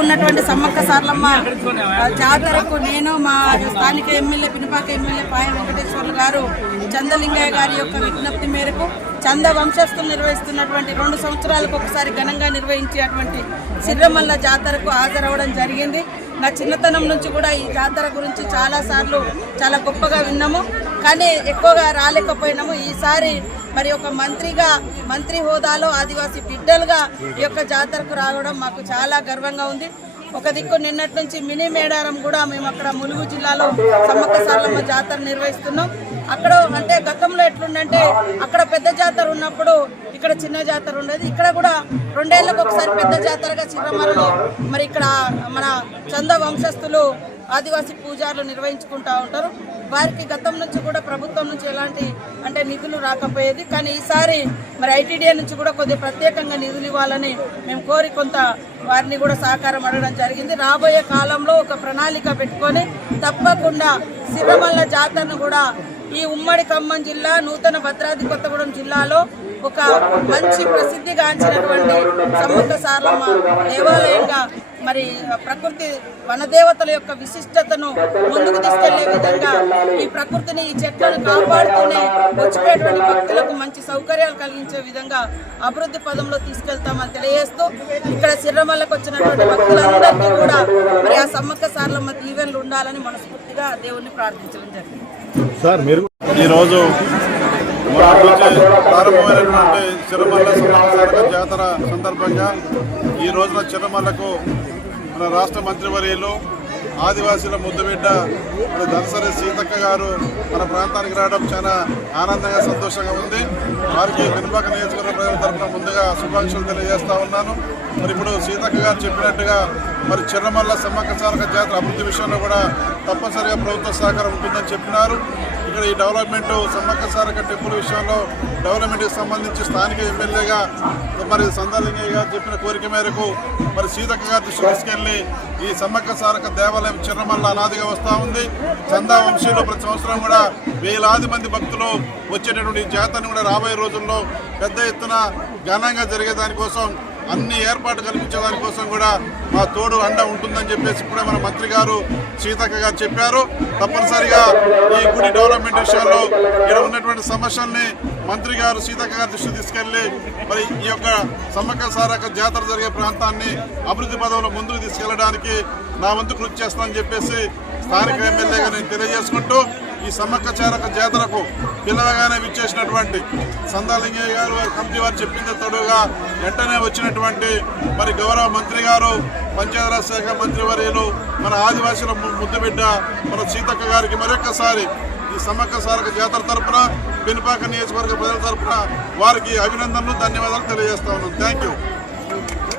ఉన్నటువంటి సమ్మక్క సార్లమ్మ జాతరకు నేను మా స్థానిక ఎమ్మెల్యే పినిపాక ఎమ్మెల్యే పాయ వెంకటేశ్వర్లు గారు చందలింగయ్య గారి యొక్క విజ్ఞప్తి మేరకు చంద వంశస్థులు నిర్వహిస్తున్నటువంటి రెండు సంవత్సరాలకు ఒకసారి ఘనంగా నిర్వహించేటువంటి సిర్రమల్ల జాతరకు హాజరవడం జరిగింది. నా చిన్నతనం నుంచి కూడా ఈ జాతర గురించి చాలా సార్లు చాలా గొప్పగా విన్నాము. కానీ ఎక్కువగా రాలేకపోయినాము. ఈసారి మరి ఒక మంత్రిగా మంత్రి హోదాలో ఆదివాసీ బిడ్డలుగా ఈ యొక్క జాతరకు రావడం మాకు చాలా గర్వంగా ఉంది. ఒక దిక్కు నిన్నటి నుంచి మినీ మేడారం కూడా మేము అక్కడ ములుగు జిల్లాలో సమ్మక్క సార్లమ్మ జాతర నిర్వహిస్తున్నాం. అక్కడ అంటే గతంలో ఎట్లుందంటే అక్కడ పెద్ద జాతర ఉన్నప్పుడు ఇక్కడ చిన్న జాతర ఉండేది. ఇక్కడ కూడా రెండేళ్ళకు ఒకసారి పెద్ద జాతరగా చిరమలలో మరి ఇక్కడ మన చంద వంశస్థులు ఆదివాసీ పూజారులు నిర్వహించుకుంటూ ఉంటారు. వారికి గతం నుంచి కూడా ప్రభుత్వం నుంచి ఎలాంటి అంటే నిధులు రాకపోయేది. కానీ ఈసారి మరి ఐటీడీఏ నుంచి కూడా కొద్దిగా ప్రత్యేకంగా నిధులు ఇవ్వాలని మేము కోరి కొంత వారిని కూడా సహకారం అడగడం జరిగింది. రాబోయే కాలంలో ఒక ప్రణాళిక పెట్టుకొని తప్పకుండా సిరిమల్ల జాతరను కూడా ఈ ఉమ్మడి ఖమ్మం జిల్లా నూతన భద్రాద్రి కొత్తగూడెం జిల్లాలో ఒక మంచి ప్రసిద్ధిగాంచినటువంటి సముద్ర సార్లమ్మ దేవాలయంగా మరి ప్రకృతి వనదేవతల యొక్క విశిష్టతను ముందుకు తీసుకెళ్ళే విధంగా ఈ ప్రకృతిని ఈ చెట్లను కాపాడుతూనే వచ్చిపోయేటువంటి భక్తులకు మంచి సౌకర్యాలు కలిగించే విధంగా అభివృద్ధి పదంలో తీసుకెళ్తామని తెలియజేస్తూ ఇక్కడ సిర్రమల్లకు వచ్చినటువంటి భక్తులందరికీ కూడా మరి ఆ సమ్మక్క సార్లమ్మ దీవెనలు ఉండాలని మనస్ఫూర్తిగా దేవుణ్ణి ప్రార్థించడం జరిగింది. సార్ మీరు ఈరోజు ప్రారంభమైనటువంటి చిరుమల్ల సంవత్సరాల జాతర సందర్భంగా ఈ రోజున చిరుమల్లకు మన రాష్ట్ర మంత్రివర్యులు ఆదివాసుల ముద్దుబిడ్డ ఇప్పుడు దనసరి సీతక్క గారు మన ప్రాంతానికి రావడం చాలా ఆనందంగా సంతోషంగా ఉంది. వారికి వెనుపాక నియోజకవర్గ ప్రజల తరఫున ముందుగా శుభాకాంక్షలు తెలియజేస్తా ఉన్నాను. మరి ఇప్పుడు సీతక్క గారు చెప్పినట్టుగా మరి చిర్రమల్ల సమ్మక్క సారక జాతర అభివృద్ధి విషయంలో కూడా తప్పనిసరిగా ప్రభుత్వ సహకారం ఉంటుందని చెప్పినారు. ఇక్కడ ఈ డెవలప్మెంట్ సమ్మక్క సారక టెంపుల్ విషయంలో డెవలప్మెంట్కి సంబంధించి స్థానిక ఎమ్మెల్యేగా మరి సందాలింగయ్య గారు చెప్పిన కోరిక మేరకు మరి సీతక్క గారి దృష్టి ఈ సమ్మక్క సారక దేవాలయం చిర్రమల్ల అనాదిగా వస్తూ ఉంది. చందా వంశీలో ప్రతి సంవత్సరం కూడా వేలాది మంది భక్తులు వచ్చేటటువంటి జాతరను కూడా రాబోయే రోజుల్లో పెద్ద ఎత్తున ఘనంగా జరిగే దానికోసం అన్ని ఏర్పాటు కల్పించే దానికోసం కూడా మా తోడు అండ ఉంటుందని చెప్పేసి ఇప్పుడే మన మంత్రి గారు సీతక్క గారు చెప్పారు. తప్పనిసరిగా ఈ గుడి డెవలప్మెంట్ విషయాల్లో ఇక్కడ ఉన్నటువంటి సమస్యల్ని మంత్రి గారు సీతక్క గారి దృష్టి తీసుకెళ్ళి మరి ఈ యొక్క సమ్మక్క సారక జాతర జరిగే ప్రాంతాన్ని అభివృద్ధి పదంలో ముందుకు తీసుకెళ్ళడానికి నా వంతు కృషి చేస్తానని చెప్పేసి స్థానిక ఎమ్మెల్యేగా నేను తెలియజేసుకుంటూ ఈ సమ్మక్క చారక జాతరకు పిలవగానే విచ్చేసినటువంటి సందాలింగయ్య గారు వారి కమిటీ వారు చెప్పింది తోడుగా వెంటనే వచ్చినటువంటి మరి గౌరవ మంత్రి గారు పంచాయతీరాజ్ శాఖ మంత్రి వర్యులు మన ఆదివాసుల ముద్దుబిడ్డ మన సీతక్క గారికి మరొకసారి ఈ సమ్మక్క సారక జాతర తరపున పినపాక నియోజకవర్గ ప్రజల తరపున వారికి అభినందనలు ధన్యవాదాలు తెలియజేస్తా ఉన్నాం. Thank you